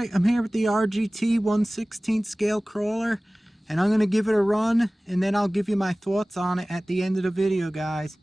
Alright, I'm here with the RGT 1/16 scale crawler, and I'm going to give it a run, and then I'll give you my thoughts on it at the end of the video, guys.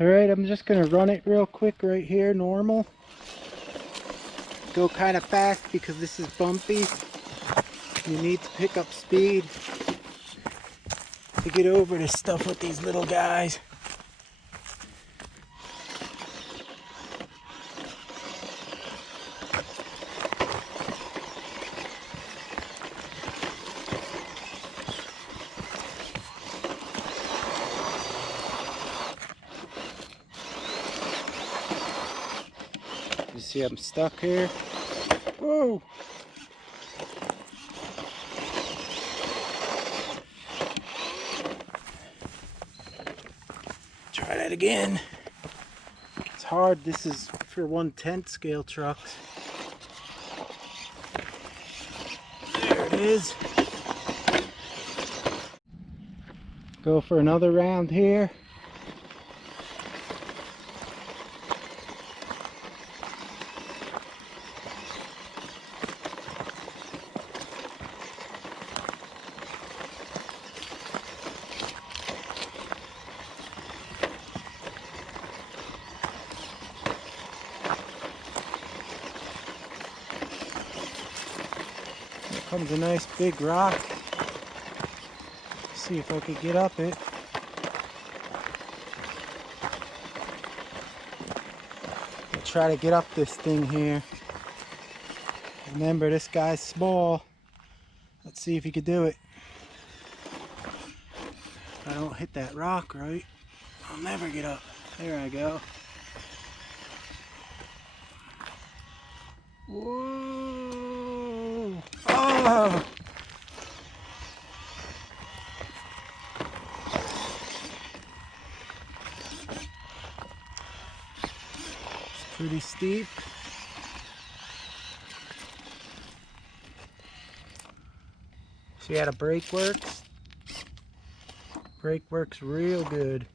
Alright, I'm just going to run it real quick right here, normal. Go kind of fast because this is bumpy. You need to pick up speed to get over this stuff with these little guys. You see I'm stuck here. Whoa! Try that again. It's hard. This is for 1/10 scale trucks. There it is. Go for another round here. Comes a nice big rock. See if I could get up it. I'll try to get up this thing here. Remember, this guy's small. Let's see if he could do it. If I don't hit that rock right, I'll never get up. There I go. Whoa! Oh! It's pretty steep. See how the brake works? Brake works real good.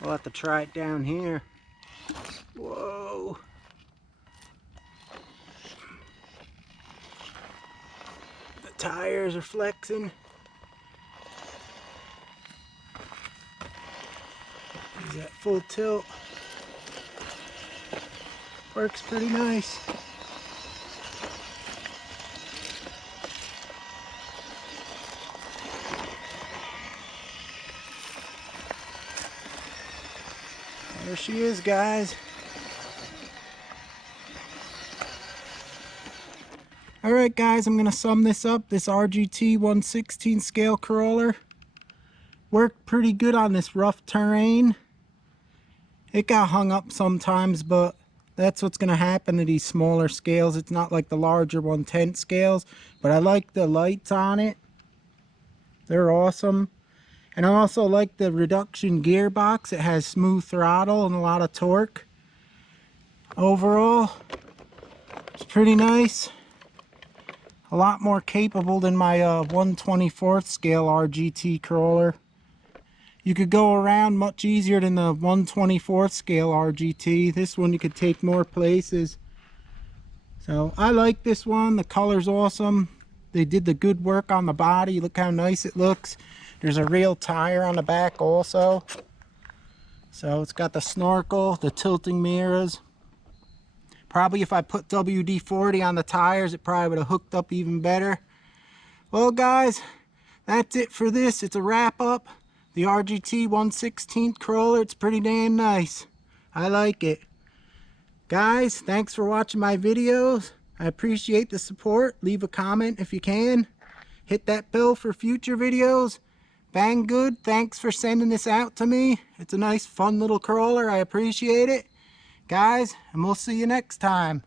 We'll have to try it down here. Whoa! The tires are flexing. He's at full tilt. Works pretty nice. There she is, guys. Alright guys, I'm going to sum this up. This RGT 1/16 scale crawler worked pretty good on this rough terrain. It got hung up sometimes, but that's what's going to happen to these smaller scales. It's not like the larger 1/10 scales, but I like the lights on it. They're awesome. And I also like the reduction gearbox. It has smooth throttle and a lot of torque. Overall, it's pretty nice. A lot more capable than my 1/24 scale RGT crawler. You could go around much easier than the 1/24 scale RGT. This one you could take more places. So I like this one. The color's awesome. They did the good work on the body. Look how nice it looks. There's a real tire on the back also. So it's got the snorkel, the tilting mirrors. Probably if I put WD-40 on the tires, it probably would have hooked up even better. Well guys, that's it for this. It's a wrap up. The RGT 1/16 crawler, it's pretty damn nice. I like it. Guys, thanks for watching my videos. I appreciate the support. Leave a comment if you can. Hit that bell for future videos. Bang Good, thanks for sending this out to me. It's a nice fun little crawler. I appreciate it. Guys, and we'll see you next time.